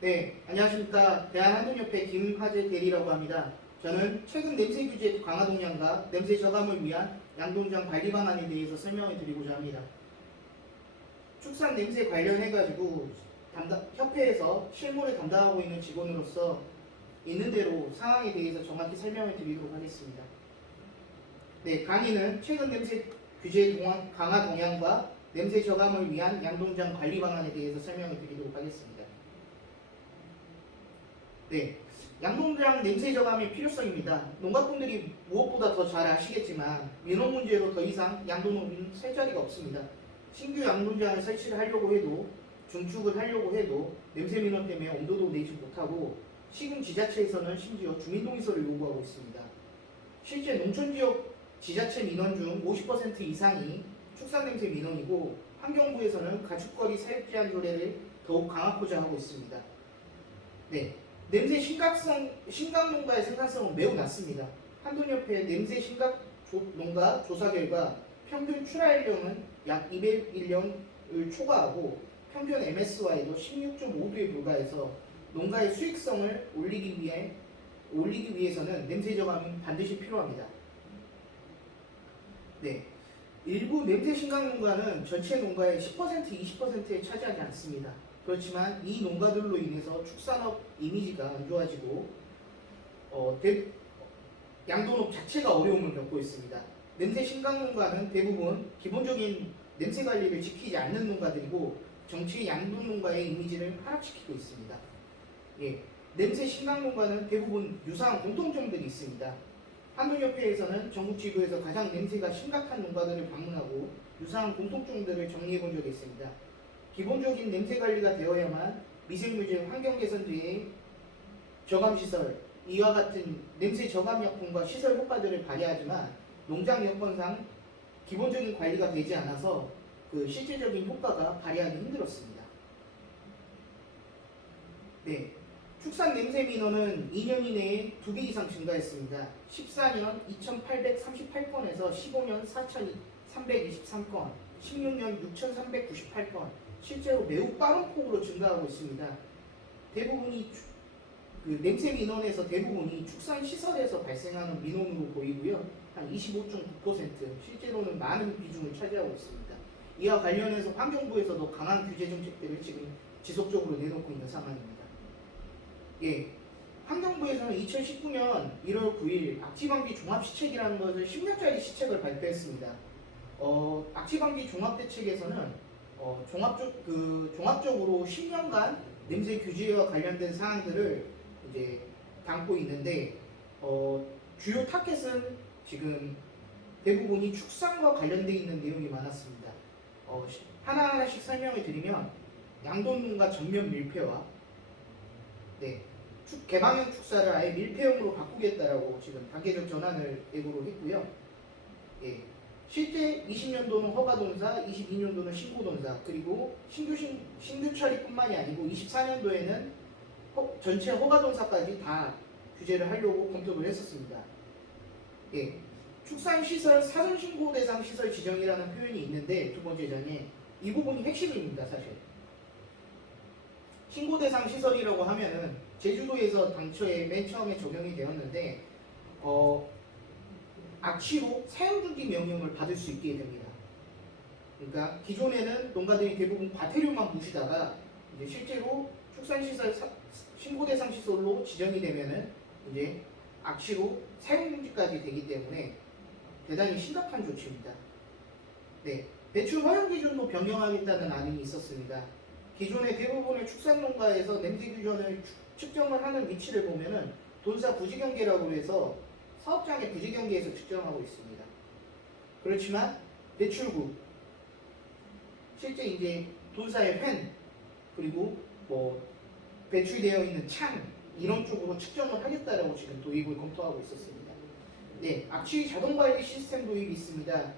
네, 안녕하십니까. 대한한돈협회 김화재 대리라고 합니다. 저는 최근 냄새 규제 강화 동향과 냄새 저감을 위한 양동장 관리 방안에 대해서 설명을 드리고자 합니다. 축산 냄새 관련해가지고 협회에서 실무를 담당하고 있는 직원으로서 있는 대로 상황에 대해서 정확히 설명을 드리도록 하겠습니다. 네, 강의는 최근 냄새 규제 강화 동향과 냄새 저감을 위한 양동장 관리 방안에 대해서 설명을 드리도록 하겠습니다. 네, 양동장 냄새 저감의 필요성입니다. 농가분들이 무엇보다 더 잘 아시겠지만 민원 문제로 더 이상 양도농은 설 자리가 없습니다. 신규 양동장을 설치를 하려고 해도 중축을 하려고 해도 냄새 민원 때문에 엄도도 내지 못하고 시군 지자체에서는 심지어 주민동의서를 요구하고 있습니다. 실제 농촌지역 지자체 민원 중 50% 이상이 축산냄새 민원이고 환경부에서는 가축거리 사육 제한 조례를 더욱 강화하고자 하고 있습니다. 네, 냄새 심각 농가의 생산성은 매우 낮습니다. 한돈협회 냄새 심각 농가 조사 결과 평균 출하연령은 약 201년을 초과하고 평균 MSY도 16.5도에 불과해서 농가의 수익성을 올리기 위해서는 냄새 저감이 반드시 필요합니다. 네, 일부 냄새 심각 농가는 전체 농가의 10%, 20%에 차지하지 않습니다. 그렇지만 이 농가들로 인해서 축산업 이미지가 안 좋아지고 양돈업 자체가 어려움을 겪고 있습니다. 냄새 심각 농가는 대부분 기본적인 냄새 관리를 지키지 않는 농가들이고 정치 양돈 농가의 이미지를 하락시키고 있습니다. 예, 냄새 심각 농가는 대부분 유사한 공통점들이 있습니다. 한돈협회에서는 전국 지구에서 가장 냄새가 심각한 농가들을 방문하고 유사한 공통점들을 정리해 본 적이 있습니다. 기본적인 냄새 관리가 되어야만 미생물질 환경개선제의 저감시설, 이와 같은 냄새 저감약품과 시설 효과들을 발휘하지만 농장 여건상 기본적인 관리가 되지 않아서 그 실질적인 효과가 발휘하기 힘들었습니다. 네, 축산 냄새 민원은 2년 이내에 2배 이상 증가했습니다. 14년 2,838건에서 15년 4,323건, 16년 6,398건, 실제로 매우 빠른 폭으로 증가하고 있습니다. 대부분이 냄새 민원에서 대부분이 축산 시설에서 발생하는 민원으로 보이고요. 한 25.9%, 실제로는 많은 비중을 차지하고 있습니다. 이와 관련해서 환경부에서도 강한 규제 정책들을 지금 지속적으로 내놓고 있는 상황입니다. 예, 환경부에서는 2019년 1월 9일 악취방지 종합시책이라는 것을 10년짜리 시책을 발표했습니다. 악취방지 종합대책에서는 종합적으로 10년간 냄새 규제와 관련된 사항들을 이제 담고 있는데 주요 타겟은 지금 대부분이 축산과 관련되어 있는 내용이 많았습니다. 하나하나씩 설명을 드리면 양돈농가 전면 밀폐와 개방형 축사를 아예 밀폐형으로 바꾸겠다라고 지금 단계적 전환을 예고로 했고요. 예, 실제 20년도는 허가돈사, 22년도는 신고돈사, 그리고 신규 처리뿐만이 아니고 24년도에는 전체 허가돈사까지 다 규제를 하려고 검토를 했었습니다. 예, 축산시설 사전신고 대상 시설 지정이라는 표현이 있는데 두 번째 장에 이 부분이 핵심입니다. 사실 신고 대상 시설이라고 하면은 제주도에서 당초에 맨 처음에 적용이 되었는데 악취로 사용중지 명령을 받을 수 있게 됩니다. 그러니까 기존에는 농가들이 대부분 과태료만 무시다가 이제 실제로 축산시설 신고 대상 시설로 지정이 되면은 이제 악취로 사용중지까지 되기 때문에 대단히 심각한 조치입니다. 네, 배출 허용 기준도 변경하겠다는 안이 있었습니다. 기존의 대부분의 축산농가에서 냄새 규정을 측정을 하는 위치를 보면은 돈사 부지경계라고 해서 사업장의 부지경계에서 측정하고 있습니다. 그렇지만 배출구, 실제 이제 돈사의 팬, 그리고 배출되어 있는 창 이런 쪽으로 측정을 하겠다라고 지금 도입을 검토하고 있었습니다. 네, 악취 자동 관리 시스템 도입이 있습니다.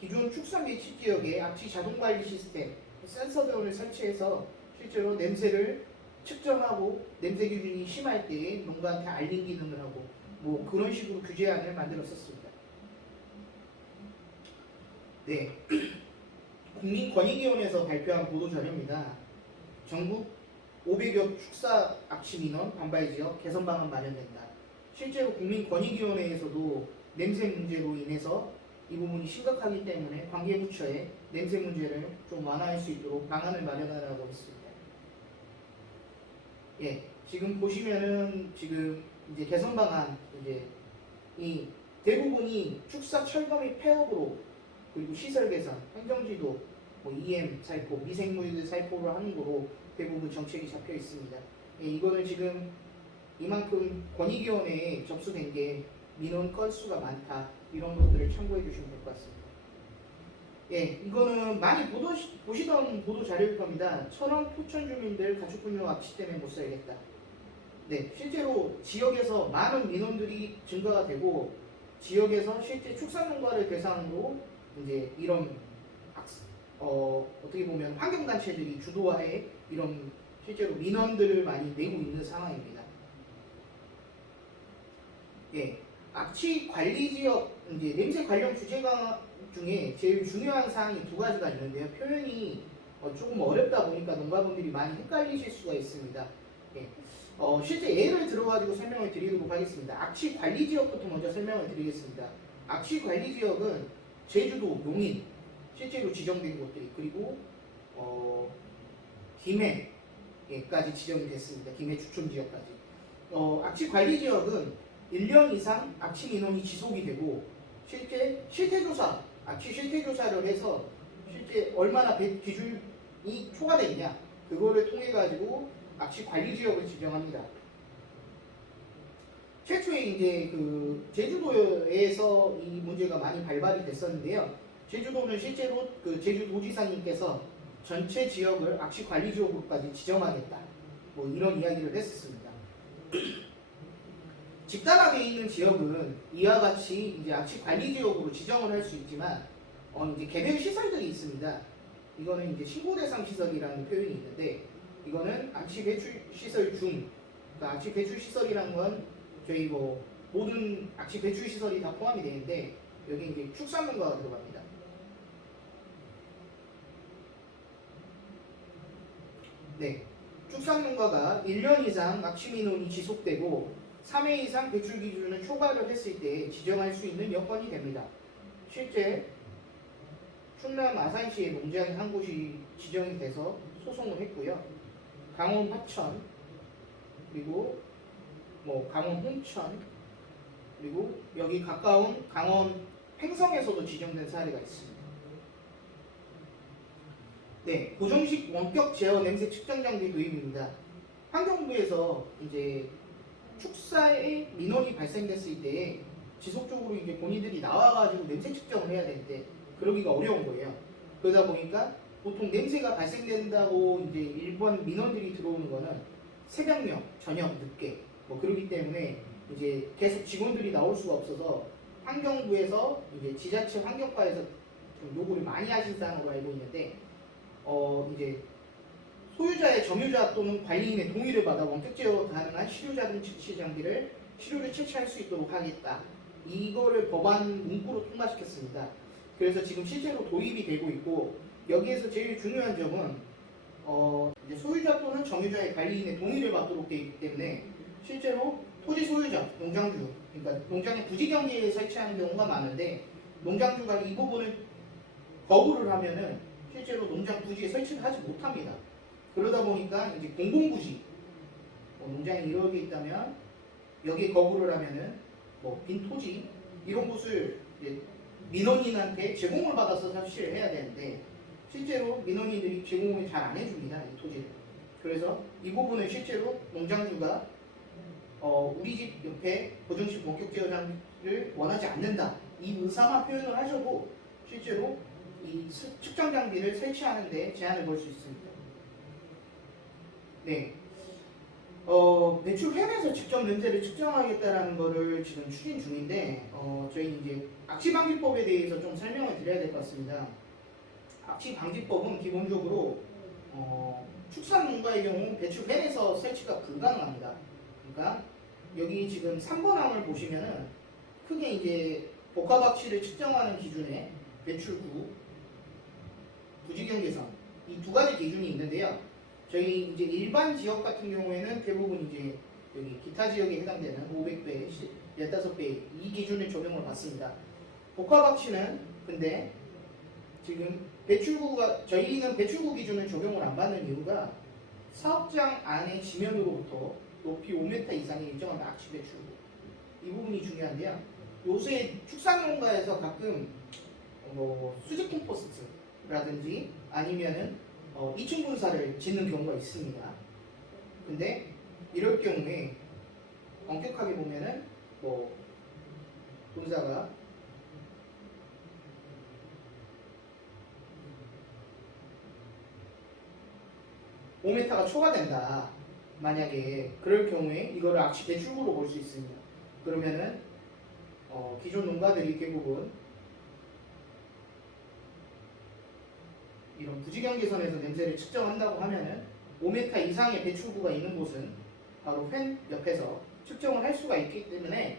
기존 축산 매립 지역에 악취 자동 관리 시스템 센서등을 설치해서 실제로 냄새를 측정하고 냄새 기준이 심할 때 농가한테 알림 기능을 하고 그런 식으로 규제안을 만들었었습니다. 네, 국민권익위원회에서 발표한 보도자료입니다. 전국 500여 축사 악취 민원 반발 지역 개선 방안 마련된다. 실제로 국민권익위원회에서도 냄새 문제로 인해서 이 부분이 심각하기 때문에 관계부처에 냄새 문제를 좀 완화할 수 있도록 방안을 마련하라고 했습니다. 예, 지금 보시면은 지금 이제 개선 방안 이제 이 대부분이 축사 철거 및 폐업으로 그리고 시설 개선, 행정지도, 뭐 EM 살포, 미생물들 살포를 하는 거로 대부분 정책이 잡혀 있습니다. 예, 이거는 지금 이만큼 권익위원회에 접수된 게 민원 건수가 많다 이런 것들을 참고해 주시면 될 것 같습니다. 예, 이거는 많이 보시던 보도 자료일 겁니다. 천원 포천 주민들 가축분뇨 악취 때문에 못 살겠다. 네, 실제로 지역에서 많은 민원들이 증가가 되고 지역에서 실제 축산농가를 대상으로 이제 이런 어떻게 보면 환경단체들이 주도하에 이런 실제로 민원들을 많이 내고 있는 상황입니다. 예, 악취 관리 지역 이제 냄새 관련 규제가 중에 제일 중요한 사항이 두 가지가 있는데요. 표현이 조금 어렵다 보니까 농가분들이 많이 헷갈리실 수가 있습니다. 예, 실제 예를 들어가지고 설명을 드리도록 하겠습니다. 악취 관리 지역부터 먼저 설명을 드리겠습니다. 악취 관리 지역은 제주도, 용인 실제로 지정된 곳들이 그리고 김해까지 지정이 됐습니다. 김해 주촌 지역까지. 악취 관리 지역은 1년 이상 악취 민원이 지속이 되고 실제 실태조사, 악취 실태조사를 해서 실제 얼마나 기준이 초과되느냐 그거를 통해 가지고 악취 관리 지역을 지정합니다. 최초에 이제 그 제주도에서 이 문제가 많이 발발이 됐었는데요. 제주도는 실제로 그 제주도지사님께서 전체 지역을 악취 관리 지역으로까지 지정하겠다. 뭐 이런 이야기를 했었습니다. 집단화되어 있는 지역은 이와 같이 이제 악취 관리 지역으로 지정을 할 수 있지만 이제 개별 시설들이 있습니다. 이거는 이제 신고 대상 시설이라는 표현이 있는데 이거는 악취 배출 시설 중, 그러니까 악취 배출 시설이란 건 저희 뭐 모든 악취 배출 시설이 다 포함이 되는데 여기 이제 축산농가가 들어갑니다. 네, 축산농가가 1년 이상 악취 민원이 지속되고 3회 이상 배출 기준을 초과를 했을 때 지정할 수 있는 여건이 됩니다. 실제 충남 아산시의 농장이 한 곳이 지정이 돼서 소송을 했고요. 강원 화천 그리고 뭐 강원 홍천 그리고 여기 가까운 강원 횡성에서도 지정된 사례가 있습니다. 네, 고정식 원격 제어 냄새 측정 장비 도입입니다. 환경부에서 이제 축사에 민원이 발생됐을 때 지속적으로 이제 본인들이 나와가지고 냄새 측정을 해야 되는데 그러기가 어려운 거예요. 그러다 보니까 보통 냄새가 발생된다고 이제 일반 민원들이 들어오는 거는 새벽녘, 저녁, 늦게 뭐 그러기 때문에 이제 계속 직원들이 나올 수가 없어서 환경부에서 이제 지자체 환경과에서 좀 요구를 많이 하신 사항으로 알고 있는데 이제 소유자의 점유자 또는 관리인의 동의를 받아 원격 제어 가능한 실효자동 채취 장비를 실효를 채취할 수 있도록 하겠다. 이거를 법안 문구로 통과시켰습니다. 그래서 지금 실제로 도입이 되고 있고 여기에서 제일 중요한 점은 이제 소유자 또는 점유자의 관리인의 동의를 받도록 되어 있기 때문에 실제로 토지 소유자, 농장주, 그러니까 농장의 부지 경계에 설치하는 경우가 많은데 농장주가 이 부분을 거부를 하면은 실제로 농장 부지에 설치를 하지 못합니다. 그러다 보니까 이제 공공부지, 농장이 이런 게 있다면 여기에 거부를 하면은 뭐 빈 토지 이런 곳을 이제 민원인한테 제공을 받아서 설치를 해야 되는데 실제로 민원인들이 제공을 잘 안 해줍니다. 이 토지를. 그래서 이 부분을 실제로 농장주가 우리 집 옆에 고정식 원격 제어 장비를 원하지 않는다. 이 의사만 표현을 하셔도 실제로 이 측정 장비를 설치하는데 제한을 걸 수 있습니다. 네. 배출 햄에서 직접 냄새를 측정하겠다라는 거를 지금 추진 중인데 저희 이제 악취 방지법에 대해서 좀 설명을 드려야 될 것 같습니다. 악취 방지법은 기본적으로 축산농가의 경우 배출 햄에서 설치가 불가능합니다. 그러니까 여기 지금 3번 항을 보시면은 크게 이제 복합 악취를 측정하는 기준에 배출구, 부지경계선 이 두 가지 기준이 있는데요. 저희 이제 일반 지역 같은 경우에는 대부분 이제 여기 기타 지역에 해당되는 500배, 15배 이 기준을 적용을 받습니다. 복합악취는 근데 지금 배출구가 저희는 배출구 기준을 적용을 안 받는 이유가 사업장 안의 지면으로부터 높이 5m 이상의 일정한 악취 배출구 이 부분이 중요한데요. 요새 축산농가에서 가끔 뭐 수직 컴포스트라든지 아니면은 2층 분사를 짓는 경우가 있습니다. 근데 이럴 경우에 엄격하게 보면은 뭐 분사가 5m가 초과된다. 만약에 그럴 경우에 이거를 악취 배출구로 볼 수 있습니다. 그러면은 기존 농가들이 대부분 이런 부지경계선에서 냄새를 측정한다고 하면은 5m 이상의 배출구가 있는 곳은 바로 팬 옆에서 측정을 할 수가 있기 때문에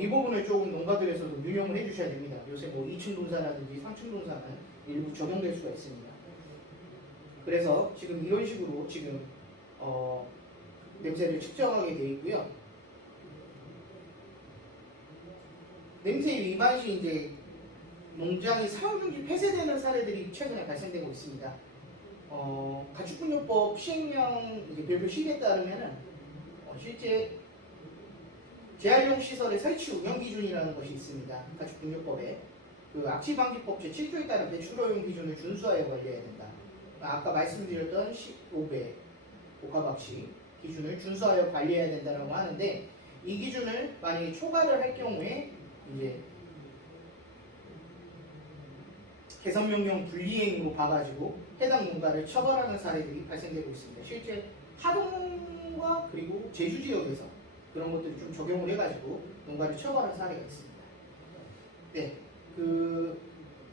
이 부분을 조금 농가들에서도 유념을 해주셔야 됩니다. 요새 뭐 2층 동사라든지 3층 동사는 일부 적용될 수가 있습니다. 그래서 지금 이런 식으로 지금 냄새를 측정하게 되어 있고요. 냄새 위반 시 이제 농장이 사용중지 폐쇄되는 사례들이 최근에 발생되고 있습니다. 가축분뇨법 시행령 이제 별표 10에 따르면은 실제 재활용 시설의 설치 운영 기준이라는 것이 있습니다. 가축분뇨법에 그 악취방지법 제7조에 따른 배출 허용 기준을 준수하여 관리해야 된다. 아까 말씀드렸던 15배 복합악취 기준을 준수하여 관리해야 된다고 하는데 이 기준을 만약에 초과를 할 경우에 이제 개선명령 불이행으로 봐가지고 해당 농가를 처벌하는 사례들이 발생되고 있습니다. 실제 하동과 그리고 제주 지역에서 그런 것들이 좀 적용을 해가지고 농가를 처벌한 사례가 있습니다. 네,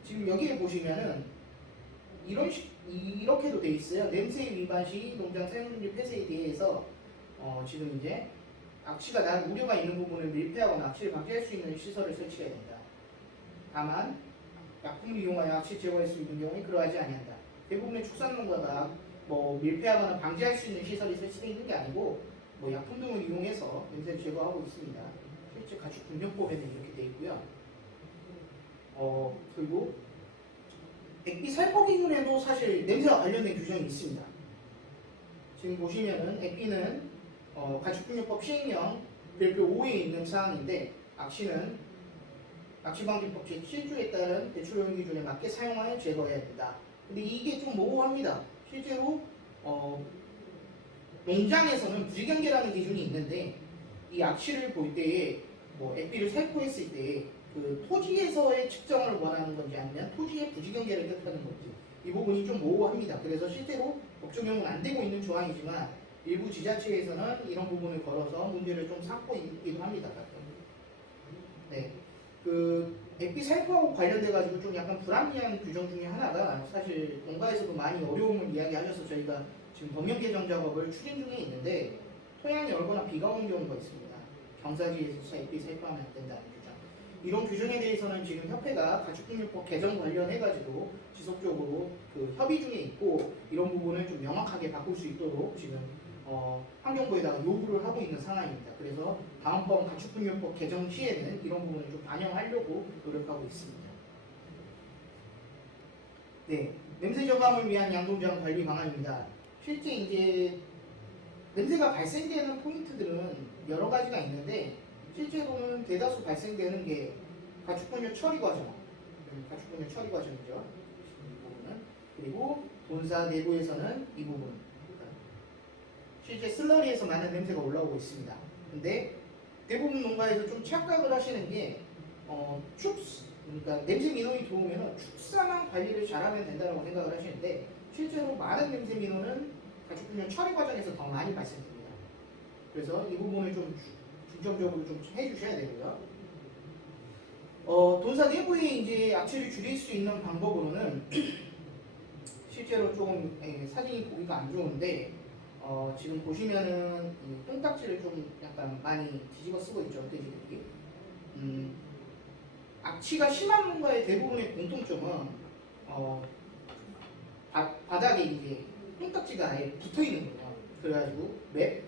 지금 여기에 보시면은 이렇게도 돼 있어요. 냄새 위반 시 농장 사용중지 폐쇄에 대해서 지금 이제 악취가 난 우려가 있는 부분을 밀폐하거나 악취를 방지할 수 있는 시설을 설치해야 된다. 다만 약품을 이용하여 악취 제거할 수 있는 경우에 그러하지 아니한다. 대부분의 축산농가가 뭐 밀폐하거나 방지할 수 있는 시설이 설치되어 있는 게 아니고 뭐 약품 등을 이용해서 냄새를 제거하고 있습니다. 실제 가축분뇨법에는 이렇게 되어 있고요. 그리고 액비 살포 기준에도 사실 냄새와 관련된 규정이 있습니다. 지금 보시면은 액비는 가축분뇨법 시행령 별표 5에 있는 사항인데 악취방지법 제7조에 따른 배출용 기준에 맞게 사용하여 제거해야 된다. 근데 이게 좀 모호합니다. 실제로 농장에서는 부지경계라는 기준이 있는데 이 악취를 볼 때에 뭐 액비를 살포했을 때 그 토지에서의 측정을 원하는 건지 아니면 토지의 부지경계를 뜻하는 건지 이 부분이 좀 모호합니다. 그래서 실제로 법 적용은 안 되고 있는 조항이지만 일부 지자체에서는 이런 부분을 걸어서 문제를 좀 삼고 있기도 합니다. 네, 액비 살포하고 관련돼 가지고 좀 약간 불합리한 규정 중에 하나가 사실 농가에서도 많이 어려움을 이야기하셔서 저희가 지금 법령 개정 작업을 추진 중에 있는데 토양이 얼거나 비가 오는 경우가 있습니다. 경사지에서 액비 살포하면 안 된다는 규정. 이런 규정에 대해서는 지금 협회가 가축분뇨법 개정 관련해가지고 지속적으로 협의 중에 있고 이런 부분을 좀 명확하게 바꿀 수 있도록 지금 환경부에다가 요구를 하고 있는 상황입니다. 그래서 다음번 가축분뇨법 개정 시에는 이런 부분을 좀 반영하려고 노력하고 있습니다. 네, 냄새 저감을 위한 양동장 관리 방안입니다. 실제 이제 냄새가 발생되는 포인트들은 여러 가지가 있는데 실제로는 대다수 발생되는 게 가축분뇨 처리 과정, 가축분뇨 처리 과정이죠. 이 부분은 그리고 본사 내부에서는 이 부분. 실제 슬러리에서 많은 냄새가 올라오고 있습니다. 근데 대부분 농가에서 좀 착각을 하시는 게 그러니까 냄새 민원이 들어오면 축사만 관리를 잘하면 된다고 생각을 하시는데 실제로 많은 냄새 민원은 가축분뇨 처리 과정에서 더 많이 발생됩니다. 그래서 이 부분을 좀 중점적으로 좀 해주셔야 되고요. 돈사 내부에 이제 악취를 줄일 수 있는 방법으로는 실제로 조금 사진이 보기가 안 좋은데 지금 보시면은 이 똥딱지를 좀 약간 많이 뒤집어 쓰고 있죠, 돼지들이. 악취가 심한 농가의 대부분의 공통점은 바닥에 이제 똥딱지가 아예 붙어 있는 거예요. 그래가지고 이제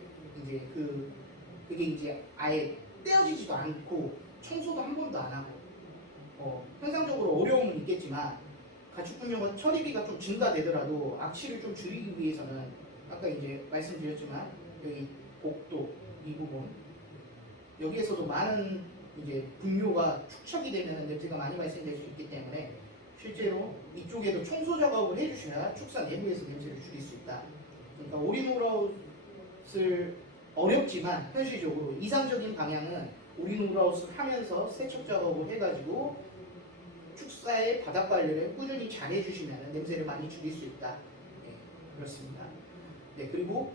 그게 이제 아예 떼어지지도 않고 청소도 한 번도 안 하고 현상적으로 어려움은 있겠지만 가축분뇨가 처리비가 좀 증가되더라도 악취를 좀 줄이기 위해서는 아까 이제 말씀드렸지만 여기 복도 이 부분 여기에서도 많은 이제 분뇨가 축적이 되면 냄새가 많이 발생될 수 있기 때문에 실제로 이쪽에도 청소 작업을 해주셔야 축사 내부에서 냄새를 줄일 수 있다. 그러니까 오리노라웃을 어렵지만 현실적으로 이상적인 방향은 오리노라웃을 하면서 세척 작업을 해가지고 축사의 바닥 관리를 꾸준히 잘 해주시면 냄새를 많이 줄일 수 있다. 네, 그렇습니다. 네, 그리고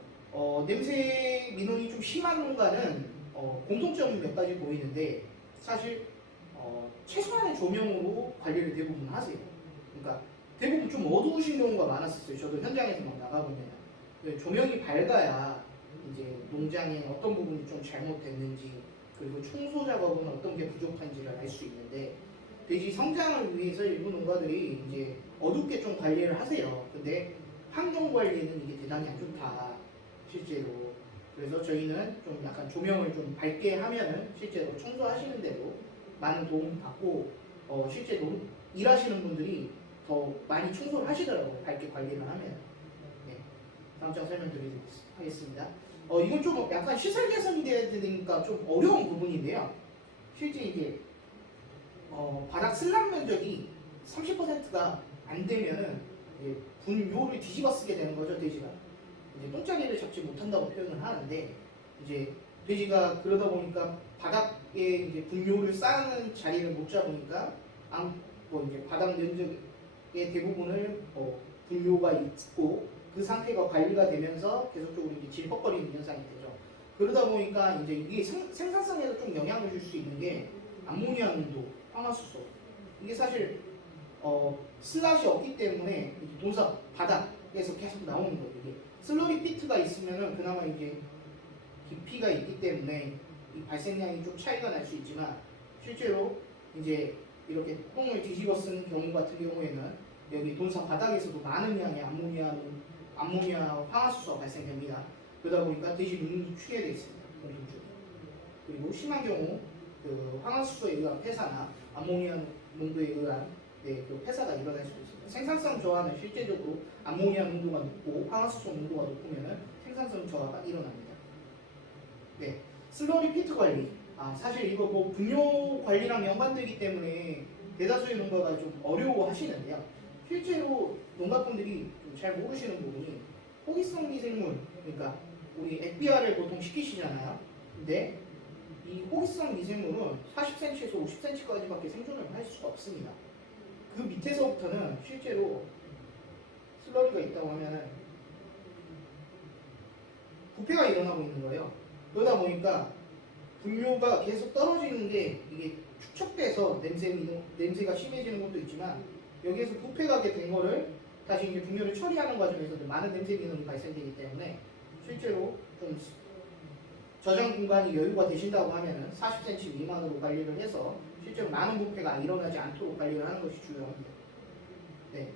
냄새 민원이 좀 심한 농가는 공통점이 몇 가지 보이는데 사실 최소한의 조명으로 관리를 대부분 하세요. 그러니까 대부분 좀 어두우신 경우가 많았었어요. 저도 현장에서 막 나가보면 조명이 밝아야 이제 농장에 어떤 부분이 좀 잘못됐는지 그리고 청소 작업은 어떤 게 부족한지를 알 수 있는데 돼지 성장을 위해서 일부 농가들이 이제 어둡게 좀 관리를 하세요. 근데 환경 관리는 이게 대단히 안 좋다 실제로. 그래서 저희는 좀 약간 조명을 좀 밝게 하면은 실제로 청소하시는 데도 많은 도움을 받고 실제로 일하시는 분들이 더 많이 청소를 하시더라고요. 밝게 관리를 하면. 네. 다음 장 설명드리도록 하겠습니다. 이건 좀 약간 시설 개선이 돼야 되니까 좀 어려운 부분인데요. 실제 이제 바닥 슬랍 면적이 30%가 안 되면은 분요를 뒤집어 쓰게 되는 거죠, 돼지가. 이제 똥자리를 잡지 못한다고 표현을 하는데 이제 돼지가 그러다 보니까 바닥에 이제 분뇨를 쌓는 자리를 못 잡으니까 이제 바닥 면적의 대부분을 분뇨가 있고 그 상태가 관리가 되면서 계속적으로 이제 질퍽거리는 현상이 되죠. 그러다 보니까 이제 이게 생산성에도 좀 영향을 줄 수 있는 게 암모니아 농도, 황화수소. 이게 사실 슬롯이 없기 때문에 동사 바닥에서 계속 나오는 거예요. 이게 슬러리 피트가 있으면은 그나마 이제 깊이가 있기 때문에 이 발생량이 좀 차이가 날 수 있지만 실제로 이제 이렇게 똥을 뒤집어 쓴 경우 같은 경우에는 여기 동사 바닥에서도 많은 양의 암모니아 황화수소가 발생됩니다. 그러다 보니까 돼지 눈이 취해 되어 있습니다. 공통적으로. 그리고 심한 경우 그 황화수소에 의한 폐사나 암모니아 농도에 의한 그 폐사가 일어날 수 있습니다. 생산성 저하는 실제적으로 암모니아 농도가 높고 황화수소 농도가 높으면 생산성 저하가 일어납니다. 네, 슬러리 피트 관리. 사실 이거 뭐 분뇨 관리랑 연관되기 때문에 대다수의 농가가 좀 어려워하시는데요. 실제로 농가분들이 좀 잘 모르시는 부분이 호기성 미생물, 그러니까 우리 액비아를 보통 시키시잖아요. 근데 이 호기성 미생물은 40cm에서 50cm까지밖에 생존을 할 수가 없습니다. 그 밑에서부터는 실제로 슬러리가 있다고 하면은 부패가 일어나고 있는 거예요. 그러다 보니까 분뇨가 계속 떨어지는 게 이게 축적돼서 냄새가 심해지는 것도 있지만 여기에서 부패가 된 거를 다시 이제 분뇨를 처리하는 과정에서 많은 냄새 민원이 발생되기 때문에 실제로 좀 저장 공간이 여유가 되신다고 하면은 40cm 미만으로 관리를 해서 실제로 많은 부패가 일어나지 않도록 관리를 하는 것이 중요합니다. 네.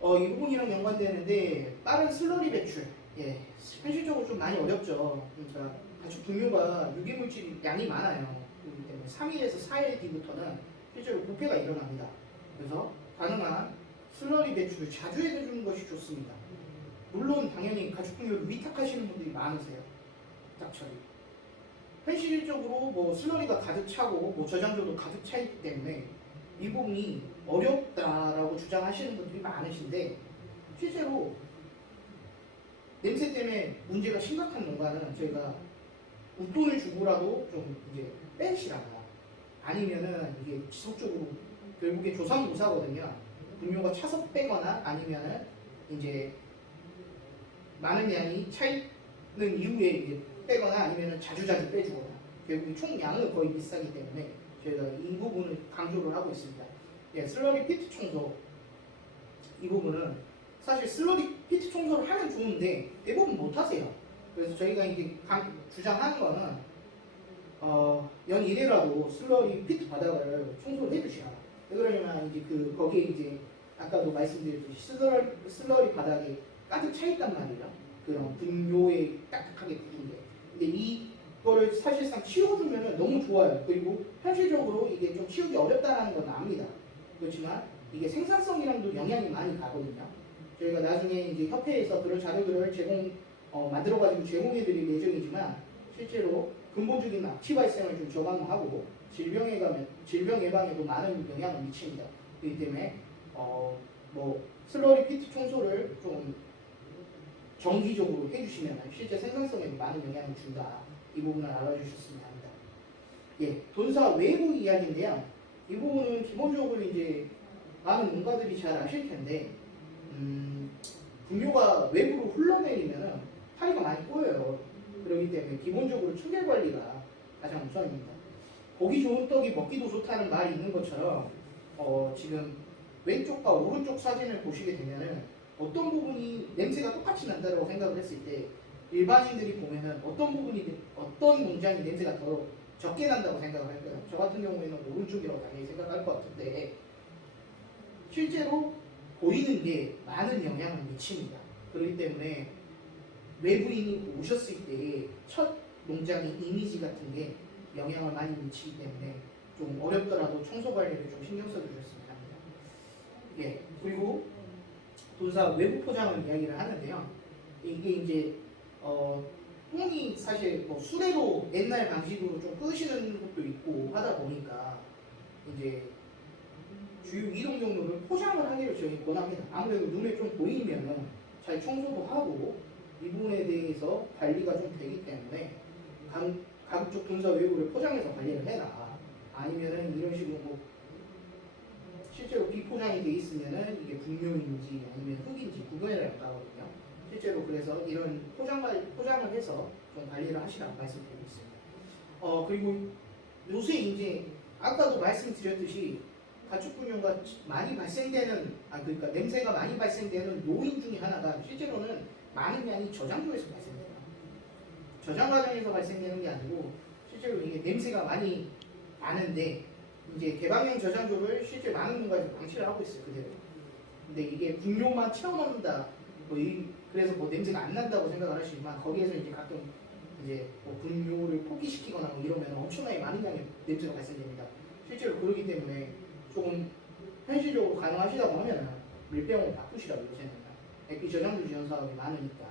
이 부분이랑 연관되는데 빠른 슬러리 배출. 현실적으로 좀 많이 어렵죠. 그러니까 가축 분뇨가 유기물질 양이 많아요. 그렇기 때문에 3일에서 4일 뒤부터는 실제로 부패가 일어납니다. 그래서 가능한 슬러리 배출을 자주 해주는 것이 좋습니다. 물론 당연히 가축 분뇨를 위탁하시는 분들이 많으세요. 딱처리. 현실적으로 뭐 슬러리가 가득 차고 뭐 저장고도 가득 차 있기 때문에 이 부분이 어렵다라고 주장하시는 분들이 많으신데 실제로 냄새 때문에 문제가 심각한 농가는 저희가 웃돈을 주고라도 좀 이제 빼시라고 아니면은 이게 지속적으로 결국에 조삼모사거든요. 분뇨가 차서 빼거나 아니면은 이제 많은 양이 차 있는 이후에 이제 빼거나 아니면은 자주자주 빼주거나 결국 총 양은 거의 비슷하기 때문에 저희가 이 부분을 강조를 하고 있습니다. 슬러리 피트 청소 이 부분은 사실 슬러리 피트 청소를 하면 좋은데 대부분 못 하세요. 그래서 저희가 이제 주장하는 거는 연 1회라도 슬러리 피트 바닥을 청소를 해주시라. 왜 그러냐면 이제 거기에 이제 아까도 말씀드렸듯이 슬러리 바닥에 가득 차 있단 말이에요. 그런 분뇨에 딱딱하게 굳은 게. 근데 이거를 사실상 치워주면 너무 좋아요. 그리고 현실적으로 이게 좀 치우기 어렵다는 건 압니다. 그렇지만 이게 생산성이랑도 영향이 많이 가거든요. 저희가 나중에 이제 협회에서 그런 자료들을 만들어가지고 제공해드릴 예정이지만 실제로 근본적인 악취 발생을 좀 저감하고 질병 예방에도 많은 영향을 미칩니다. 그렇기 때문에 슬러리 피트 청소를 좀 정기적으로 해주시면 실제 생산성에도 많은 영향을 준다. 이 부분을 알아주셨으면 합니다. 예, 돈사 외부 이야기인데요. 이 부분은 기본적으로 이제 많은 농가들이 잘 아실 텐데 분뇨가 외부로 흘러내리면 파리가 많이 꼬여요. 그렇기 때문에 기본적으로 청결 관리가 가장 우선입니다. 보기 좋은 떡이 먹기도 좋다는 말이 있는 것처럼 지금 왼쪽과 오른쪽 사진을 보시게 되면은 어떤 부분이 냄새가 똑같이 난다고 생각을 했을 때 일반인들이 보면은 어떤 농장이 냄새가 더 적게 난다고 생각을 할까요? 저 같은 경우에는 오른쪽이라고 당연히 생각할 것 같은데 실제로 보이는 게 많은 영향을 미칩니다. 그렇기 때문에 외부인이 오셨을 때 첫 농장의 이미지 같은 게 영향을 많이 미치기 때문에 좀 어렵더라도 청소 관리를 좀 신경 써주셨으면 합니다. 예, 그리고 돈사 외부 포장을 이야기를 하는데요. 이게 이제 똥이 사실 수레로 옛날 방식으로 좀 끄시는 것도 있고 하다 보니까 이제 주요 이동 경로를 포장을 하기를 저희 권합니다. 아무래도 눈에 좀 보이면은 잘 청소도 하고 이 부분에 대해서 관리가 좀 되기 때문에 가급적 돈사 외부를 포장해서 관리를 해라. 아니면은 이런 식으로 실제로 비포장이 돼 있으면은 이게 분뇨인지 아니면 흙인지 구분을 나가거든요. 실제로 그래서 이런 포장을 해서 좀 관리를 하시라고 말씀드리고 있습니다. 그리고 요새 이제 아까도 말씀드렸듯이 가축 분뇨가 많이 발생되는 그러니까 냄새가 많이 발생되는 요인 중에 하나가 실제로는 많은 양이 저장소에서 발생돼요. 저장 과정에서 발생되는 게 아니고 실제로 이게 냄새가 많이 나는데 이제 개방형 저장소를 실제 많은 농가에서 방치를 하고 있어요, 그대로. 근데 이게 분뇨만 채워넣는다. 그래서 냄새가 안 난다고 생각을 하시지만 거기에서 이제 가끔 이제 분뇨를 포기시키거나 이러면 엄청나게 많은 양의 냄새가 발생됩니다. 실제로 그러기 때문에 조금 현실적으로 가능하시다고 하면은 밀배용을 바꾸시라고 요새는 액비 저장소 지원 사업이 많으니까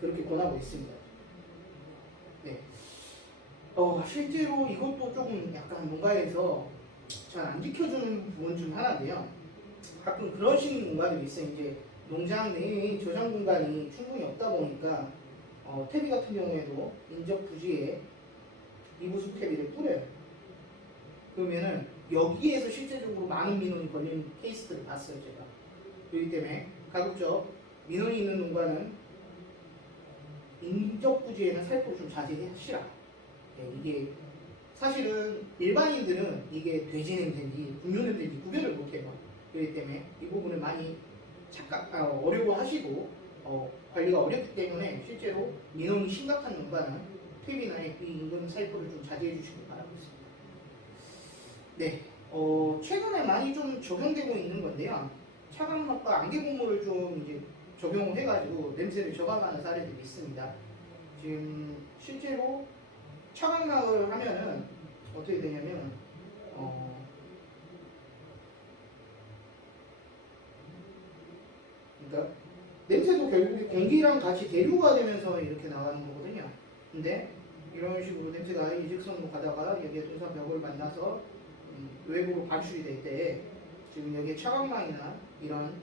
그렇게 권하고 있습니다. 네. 실제로 이것도 조금 약간 농가에서 잘 안 지켜주는 부분 중 하나인데요. 가끔 그러시는 농가들이 있어요. 이제 농장 내에 저장 공간이 충분히 없다 보니까 퇴비 같은 경우에도 인접 부지에 이부수 퇴비를 뿌려요. 그러면은 여기에서 실제적으로 많은 민원이 걸리는 케이스들을 봤어요, 제가. 그렇기 때문에 가급적 민원이 있는 농가는 인접 부지에는 살포를 좀 자제히 하시라. 이게 사실은 일반인들은 이게 돼지 냄새인지 분뇨 냄새인지 구별을 못해요. 그렇기 때문에 이 부분을 많이 어려워하시고 관리가 어렵기 때문에 실제로 민원이 심각한 농가는 퇴비나 이 인근 살포를 좀 자제해 주시길 바라고 있습니다. 네, 최근에 많이 좀 적용되고 있는 건데요. 차광막과 안개고무를 좀 이제 적용을 해가지고 냄새를 저감하는 사례들이 있습니다. 지금 실제로 차광막을 하면은 어떻게 되냐면 그러니까 냄새도 결국에 공기랑 같이 대류가 되면서 이렇게 나가는 거거든요. 근데 이런 식으로 냄새가 이직선으로 가다가 여기에 돈사 벽을 만나서 외부로 반출이 될 때 지금 여기에 차광망이나 이런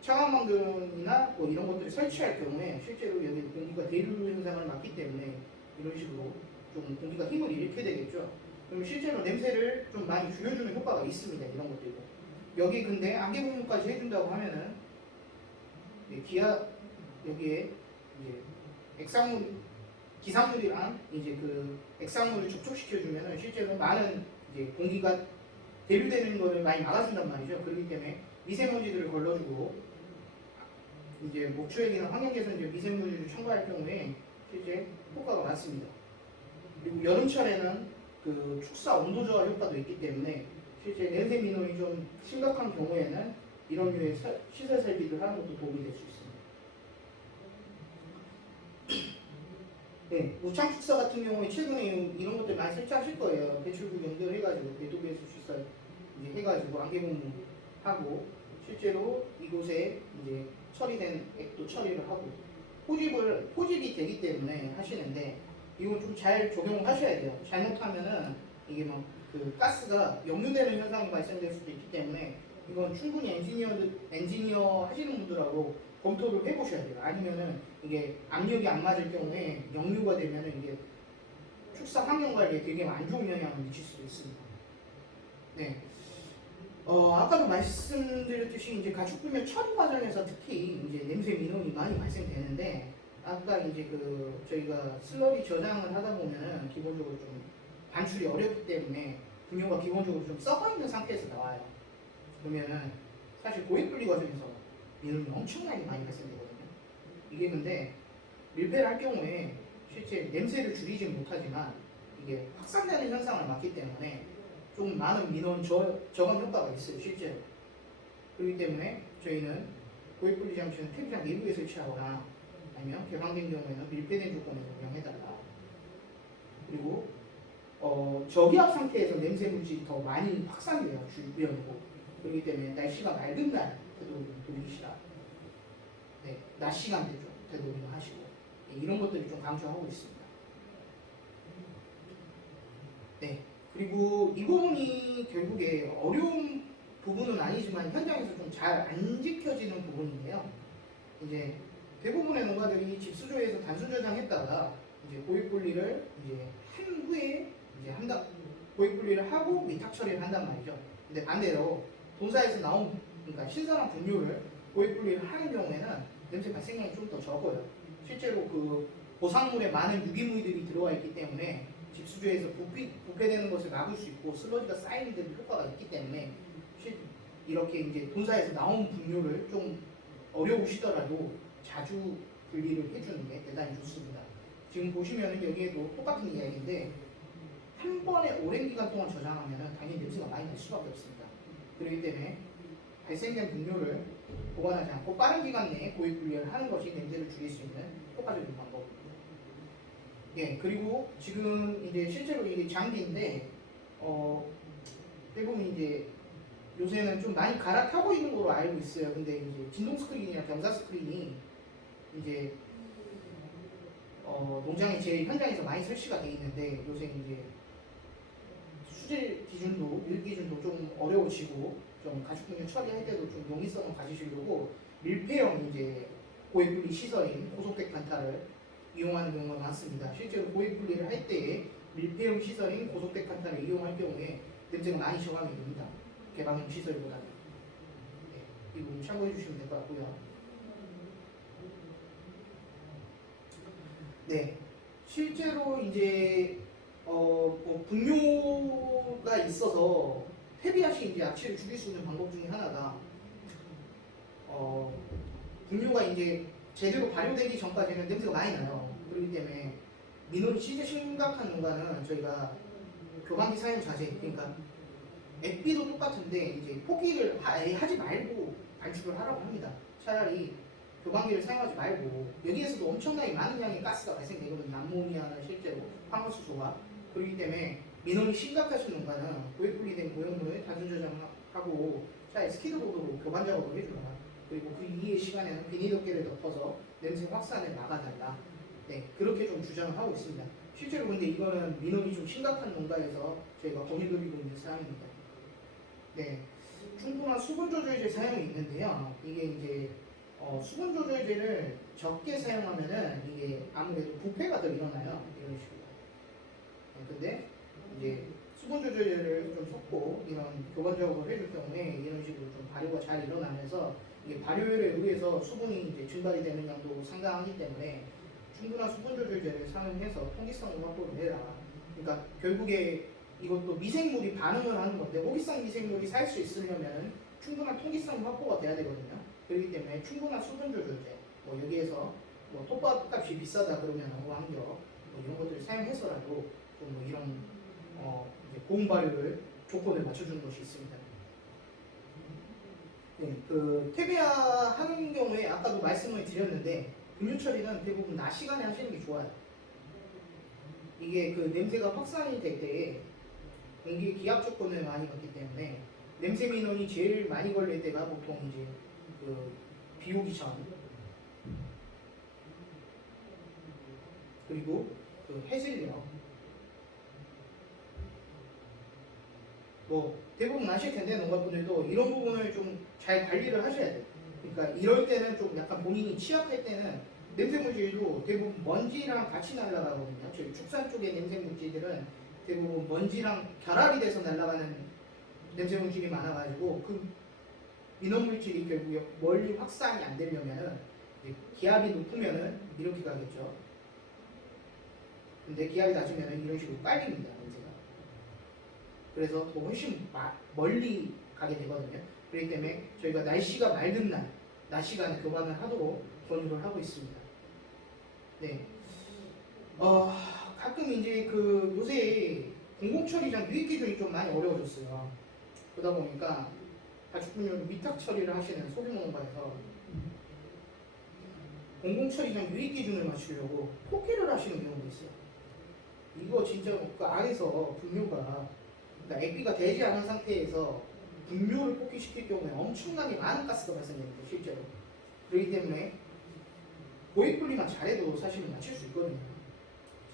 차광망등이나 이런 것들을 설치할 경우에 실제로 여기 공기가 대류 현상을 막기 때문에 이런 식으로 좀 공기가 힘을 잃게 되겠죠. 그럼 실제로 냄새를 좀 많이 줄여주는 효과가 있습니다. 이런 것들도. 여기 근데 안개분무까지 해준다고 하면은 여기에 이제 기상물이랑 이제 그 액상물을 접촉시켜주면은 실제로 많은 이제 공기가 대류되는 거를 많이 막아준단 말이죠. 그렇기 때문에 미세먼지들을 걸러주고 이제 목초액이나 환경개선제 미세먼지를 첨가할 경우에 실제 효과가 많습니다. 그리고 여름철에는 그 축사 온도 저하 효과도 있기 때문에 실제 냄새 민원이 좀 심각한 경우에는 이런 류의 시설 설비를 하는 것도 도움이 될 수 있습니다. 네, 우창 축사 같은 경우에 최근에 이런 것들 많이 설치하실 거예요. 배출구 연결해가지고 대도배수 시설 이제 해가지고 안개봉하고 실제로 이곳에 이제 처리된 액도 처리를 하고 포집이 되기 때문에 하시는데 이건 좀 잘 적용을 하셔야 돼요. 잘못하면은 이게 막 그 가스가 역류되는 현상이 발생될 수도 있기 때문에 이건 충분히 엔지니어 하시는 분들하고 검토를 해보셔야 돼요. 아니면은 이게 압력이 안 맞을 경우에 역류가 되면은 이게 축사 환경 관리에 되게 안 좋은 영향을 미칠 수도 있습니다. 네. 아까도 말씀드렸듯이 이제 가축분열 처리 과정에서 특히 이제 냄새 민원이 많이 발생되는데 아까 이제 저희가 슬러리 저장을 하다 보면은 기본적으로 좀 반출이 어렵기 때문에 분뇨가 기본적으로 좀 썩어 있는 상태에서 나와요. 그러면은 사실 고액 분리 과정에서 민원이 엄청나게 많이 발생되거든요. 이게 근데 밀폐를 할 경우에 실제 냄새를 줄이지 못하지만 이게 확산되는 현상을 막기 때문에 좀 많은 민원 저감 효과가 있어요, 실제로. 그렇기 때문에 저희는 고액 분리 장치는 탭장 내부에 설치하거나 아니면 개방된 경우에는 밀폐된 조건에서 운영해달라. 그리고 저기압 상태에서 냄새 물질이 더 많이 확산이 돼요, 주변으로. 그렇기 때문에 날씨가 맑은 날 되도록이면 돌리시라. 네, 낮 시간대 좀 되도록이면 하시고 네, 이런 것들을 좀 강조하고 있습니다. 네, 그리고 이 부분이 결국에 어려운 부분은 아니지만 현장에서 좀 잘 안 지켜지는 부분인데요. 이제 대부분의 농가들이 집수조에서 단순 저장했다가 이제 고액 분리를 이제 한 후에 이제 고액 분리를 하고 위탁 처리를 한단 말이죠. 근데 반대로 본사에서 나온 그러니까 신선한 분뇨를 고액 분리를 하는 경우에는 냄새 발생량이 좀 더 적어요. 실제로 그 보상물에 많은 유기물들이 들어와 있기 때문에 집수조에서 부패되는 것을 막을 수 있고 슬러지가 쌓이는 데도 효과가 있기 때문에 이렇게 이제 본사에서 나온 분뇨를 좀 어려우시더라도 자주 분리를 해주는 게 대단히 좋습니다. 지금 보시면은 여기에도 똑같은 이야기인데 한 번에 오랜 기간 동안 저장하면은 당연히 냄새가 많이 날 수밖에 없습니다. 그렇기 때문에 발생된 분뇨를 보관하지 않고 빠른 기간 내에 고액 분리를 하는 것이 냄새를 줄일 수 있는 효과적인 방법입니다. 예, 그리고 지금 이제 실제로 이게 장비인데 대부분 이제 요새는 좀 많이 갈아타고 있는 걸로 알고 있어요. 근데 이제 진동 스크린이나 경사 스크린이 이제 농장에 제 현장에서 많이 설치가 돼 있는데 요새 이제 수질 기준도 밀 기준도 좀 어려워지고 좀 가축분뇨 처리할 때도 좀 용이성을 가지시려고 밀폐형 이제 고액 분리 시설인 고속택 칸타를 이용하는 경우가 많습니다. 실제로 고액 분리를 할 때에 밀폐형 시설인 고속택 칸타를 이용할 경우에 냄새가 많이 저감이 됩니다. 개방형 시설보다는. 네, 이 부분 참고해 주시면 될 것 같고요. 네, 실제로 이제 분뇨가 있어서 퇴비하시 이제 악취를 줄일 수 있는 방법 중에 하나가 분뇨가 이제 제대로 발효되기 전까지는 냄새가 많이 나요. 그렇기 때문에 민원이 진짜 심각한 농가는 저희가 교반기 사용 자제, 그러니까 액비도 똑같은데 이제 포기를 아예 하지 말고 반출을 하라고 합니다. 차라리 교반기를 사용하지 말고 여기에서도 엄청나게 많은 양의 가스가 발생되거든요. 암모니아나 실제로 황화수소가. 그렇기 때문에 민원이 심각하신 농가는 고액 분리된 고형물을 단순 저장하고 차라리 스키드보드로 교반 작업을 해주라. 그리고 그 이후의 시간에는 비닐덮개를 덮어서 냄새 확산을 막아달라. 네, 그렇게 좀 주장을 하고 있습니다. 실제로 근데 이거는 민원이 좀 심각한 농가에서 저희가 권유드리고 있는 사항입니다. 네, 충분한 수분 조절제 사용이 있는데요. 이게 이제 수분 조절제를 적게 사용하면은 이게 아무래도 부패가 더 일어나요. 이런 식으로. 근데 이제 수분 조절제를 좀 섞고 이런 교반 작업을 해줄 경우에 이런 식으로 좀 발효가 잘 일어나면서 이게 발효율에 의해서 수분이 이제 증발이 되는 양도 상당하기 때문에 충분한 수분 조절제를 사용해서 통기성을 확보를 해라. 그러니까 결국에 이것도 미생물이 반응을 하는 건데 호기성 미생물이 살 수 있으려면 충분한 통기성 확보가 돼야 되거든요. 그렇기 때문에 충분한 수분 조절제, 뭐 여기에서 뭐 톱밥 값이 비싸다 그러면 어항력 뭐 이런 것들을 사용해서라도 좀 뭐 이런 이제 고온 발효를 조건을 맞춰주는 것이 있습니다. 네, 그 퇴비화 하는 경우에 아까도 말씀을 드렸는데 분유 처리는 대부분 낮 시간에 하시는 게 좋아요. 이게 그 냄새가 확산이 될 때 공기 기압 조건을 많이 받기 때문에 냄새 민원이 제일 많이 걸릴 때가 보통 이제 그 비 오기 전 그리고 그 해질녘 뭐 대부분 아실 텐데 농가분들도 이런 부분을 좀 잘 관리를 하셔야 돼요. 그러니까 이럴 때는 좀 약간 본인이 취약할 때는 냄새 물질도 대부분 먼지랑 같이 날아가거든요. 저희 축산 쪽의 냄새 물질들은 대부분 먼지랑 결합이 돼서 날아가는 냄새 물질이 많아가지고 그 민원 물질이 결국에 멀리 확산이 안 되려면은 이제 기압이 높으면은 이렇게 가겠죠. 근데 기압이 낮으면은 이런 식으로 깔립니다, 냄새가. 그래서 더 훨씬 멀리 가게 되거든요. 그렇기 때문에 저희가 날씨가 맑은 날, 낮 시간에 교반을 하도록 권유를 하고 있습니다. 네. 가끔 이제 그 요새 공공처리장 유입 기준이 좀 많이 어려워졌어요. 그러다 보니까 가축분유 위탁 처리를 하시는 소규모 농가에서 공공처리장 유입 기준을 맞추려고 포기를 하시는 경우도 있어요. 이거 진짜 그 안에서 분유가 그러니까 액비가 되지 않은 상태에서 분유를 폭기시킬 경우에 엄청나게 많은 가스가 발생됩니다, 실제로. 그렇기 때문에 고액 분리만 잘해도 사실은 맞출 수 있거든요.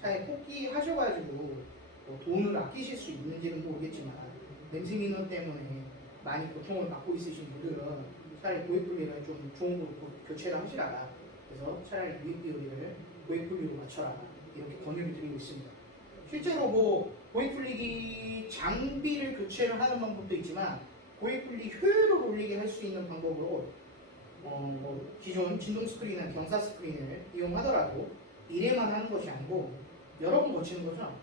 차라리 폭기하셔가지고 뭐 돈을 아끼실 수 있는지는 모르겠지만 냄새 민원 때문에 많이 고통을 받고 있으신 분들은 차라리 고액 분리를 좀 좋은 걸로 교체를 하시라. 그래서 차라리 유입 비율을 고액 분리로 맞춰라. 이렇게 권유를 드리고 있습니다. 실제로 뭐 고액 분리기 장비를 교체를 하는 방법도 있지만 고액 분리 효율을 올리게 할 수 있는 방법으로 뭐 기존 진동 스크린이나 경사 스크린을 이용하더라도 1회만 하는 것이 아니고 여러 번 거치는 거죠.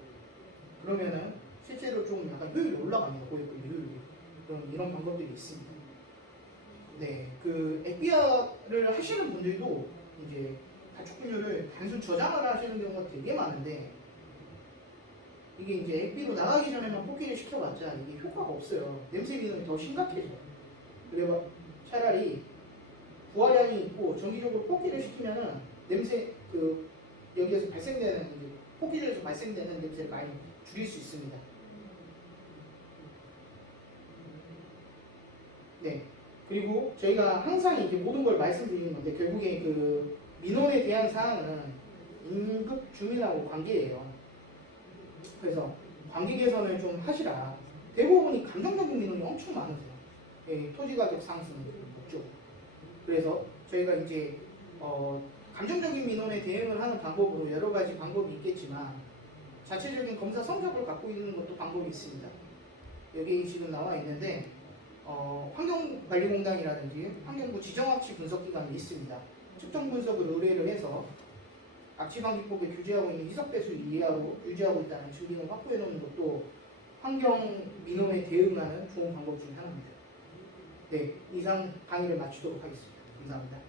그러면은 실제로 좀 약간 효율이 올라갑니다. 고액 분리 효율이. 그럼 이런 방법들이 있습니다. 네, 그 액비화를 하시는 분들도 이제 가축 분유를 단순 저장을 하시는 경우가 되게 많은데 이게 이제 액비로 나가기 전에만 뽑기를 시켜봤자 이게 효과가 없어요. 냄새 민원이 더 심각해져요. 그래서 차라리 부화량이 있고 정기적으로 뽑기를 시키면은 냄새 그 여기에서 발생되는 이제 뽑기에서 발생되는 냄새를 많이 줄일 수 있습니다. 네. 그리고 저희가 항상 이제 모든 걸 말씀드리는 건데 결국에 그 민원에 대한 사항은 임급 주민하고 관계예요. 그래서 관계 개선을 좀 하시라. 대부분이 감정적인 민원이 엄청 많으세요. 예, 토지 가격 상승 없죠. 그래서 저희가 이제 감정적인 민원에 대응을 하는 방법으로 여러 가지 방법이 있겠지만 자체적인 검사 성적을 갖고 있는 것도 방법이 있습니다. 여기 지금 나와 있는데 환경관리공단이라든지 환경부 지정학치 분석기관이 있습니다. 측정 분석을 의뢰를 해서 악취방지법에 규제하고 있는 희석배수 이하로 유지하고 있다는 증빙을 확보해 놓는 것도 환경 민원에 대응하는 좋은 방법 중 하나입니다. 네, 이상 강의를 마치도록 하겠습니다. 감사합니다.